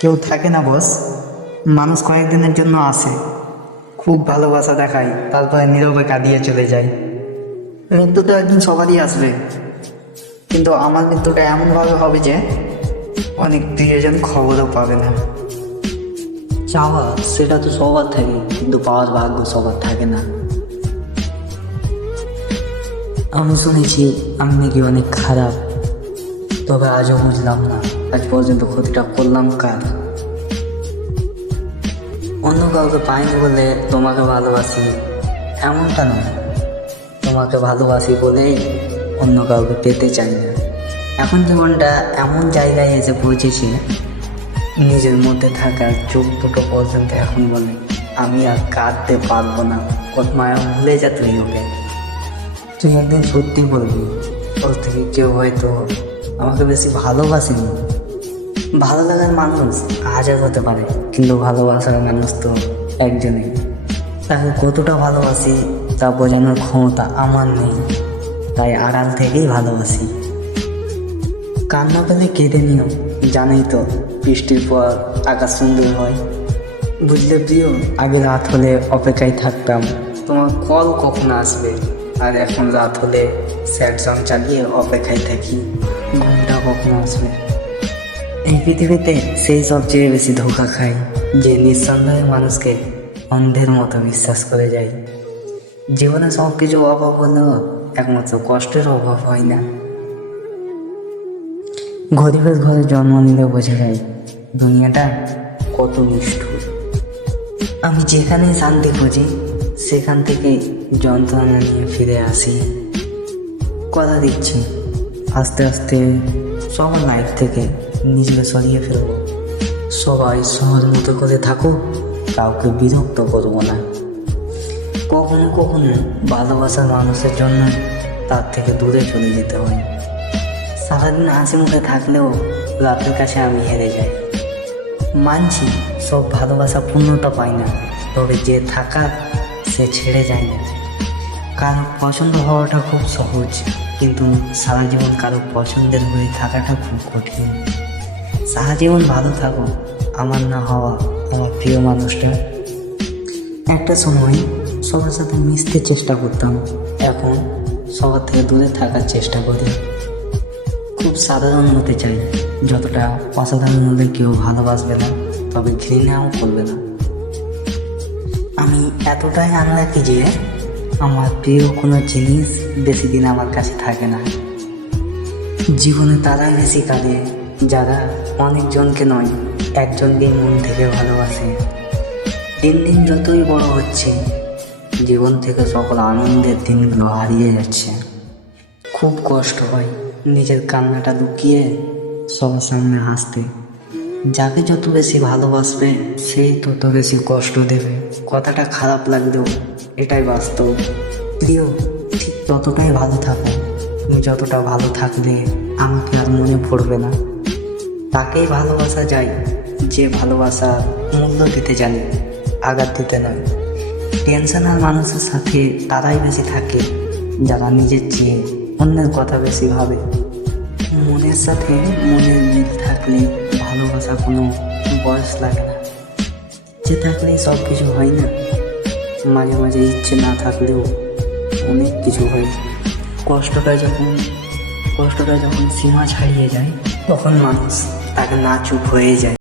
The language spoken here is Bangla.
কেউ থাকে না বস, মানুষ কয়েকদিনের জন্য আসে, খুব ভালোবাসা দেখায়, তারপরে নীরবে কাঁদিয়ে চলে যায়। মৃত্যু তো একদিন সবারই আসবে, কিন্তু আমার মৃত্যুটা এমনভাবে হবে যে অনেক প্রিয়জন খবরও পাবে না। চাওয়া সেটা তো সবার থাকে, কিন্তু পাওয়ার ভাগ্য সবার থাকে না। আমি শুনেছি আমি নাকি অনেক খারাপ, তবে আজও বুঝলাম না আজ পর্যন্ত ক্ষতিটা করলাম কার। অন্য কাউকে পাইনি বলে তোমাকে ভালোবাসি এমনটা নয়, তোমাকে ভালোবাসি বলে অন্য কাউকে পেতে চাই না। এখন জীবনটা এমন জায়গায় এসে পৌঁছেছে, নিজের মধ্যে থাকা চোখ দুটো পর্যন্ত এখন বলে আমি আর কাঁদতে পারবো না। ওর মায়া ভুলে যা তুই ওকে। তুই একদিন সত্যি বলবি ওর থেকে কেউ হয়তো আমাকে বেশি ভালোবাসেনি। ভালো লাগার মানুষ হাজার হতে পারে, কিন্তু ভালোবাসার মানুষ তো একজনই। তাকে কতটা ভালোবাসি তা বোঝানোর ক্ষমতা আমার নেই, তাই আড়াল থেকেই ভালোবাসি। কান্না পেলে কেঁদে নিও, জানোই তো বৃষ্টির পর আকাশ সুন্দর হয়। বুঝলে প্রিয়, আগে রাত হলে অপেক্ষায় থাকতাম তোমার কল কখন আসবে, আর এখন রাত হলে স্যাড সং চালিয়ে অপেক্ষায় থাকি ঘুমটা কখন আসবে। এই পৃথিবীতে সেই সবচেয়ে বেশি ধোঁকা খায় যে নিঃসন্দেহে মানুষকে অন্ধের মতো বিশ্বাস করে যায়। জীবনে সব কিছু অভাব হলেও একমাত্র কষ্টের অভাব হয় না। গরিবের ঘরে জন্ম নিলে বোঝা যায় দুনিয়াটা কত নিষ্ঠুর। আমি যেখানে শান্তি খুঁজি সেখান থেকে যন্ত্রণা নিয়ে ফিরে আসি। কথা দিচ্ছি আস্তে আস্তে সবার লাইফ থেকে নিজেকে সরিয়ে ফেলবো। সবাই সবার মতো করে থাকো, কাউকে বিরক্ত করবো না। কখনো কখনো ভালোবাসার মানুষের জন্য তার থেকে দূরে চলে যেতে হয়। সারাদিন হাসি মুখে থাকলেও রাতের কাছে আমি হেরে যাই। মানছি সব ভালোবাসা পূর্ণতা পায় না, তবে যে থাকার সে ছেড়ে যায় না। কারো পছন্দ হওয়াটা খুব সহজ, কিন্তু সারা জীবন কারো পছন্দের হয়ে থাকাটা খুব কঠিন। সারা জীবন ভালো থাকো, আমার না হওয়া আমার প্রিয় মানুষটা। একটা সময় সবার সাথে মিশতে চেষ্টা করতাম, এখন সবার থেকে দূরে থাকার চেষ্টা করি। খুব সাধারণ হতে চাই, যতটা অসাধারণ হলে কেউ ভালোবাসবে না, তবে ঘৃণাও করবে না। আমি এতটাই আনলাকি যে আমার প্রিয় কোনো জিনিস বেশি দিন আমার কাছে থাকে না। জীবনে তারাই বেশি কাঁদে যারা অনেকজনকে নয় একজনকেই মন থেকে ভালোবাসে। দিন দিন যতই বড় হচ্ছে, জীবন থেকে সকল আনন্দের দিনগুলো হারিয়ে যাচ্ছে। খুব কষ্ট হয় নিজের কান্নাটা লুকিয়ে সবার সামনে হাসতে। যাকে যত বেশি ভালোবাসবে সেই তত বেশি কষ্ট দেবে। কথাটা খারাপ লাগলেও এটাই বাস্তব। প্রিয়, ঠিক ততটাই ভালো থাকো। তুমি যতটা ভালো থাকলে আমাকে আর মনে পড়বে না। তাকেই ভালোবাসা যায় যে ভালোবাসা মূল্য দিতে জানে, আঘাত দিতে নয়। টেনশন আর মানুষের সাথে তারাই বেশি থাকে যারা নিজের চেয়ে অন্যের কথা বেশি ভাবে। মনের সাথে মনের মিল থাকলে ভালোবাসা কোনো বয়স লাগে না। ইচ্ছে থাকলে সব কিছু হয় না, মাঝে মাঝে ইচ্ছে না থাকলেও অনেক কিছু হয়। কষ্টটা যখন সীমা ছাড়িয়ে যায়, তখন মানুষ তাকে না চুপ হয়ে যায়।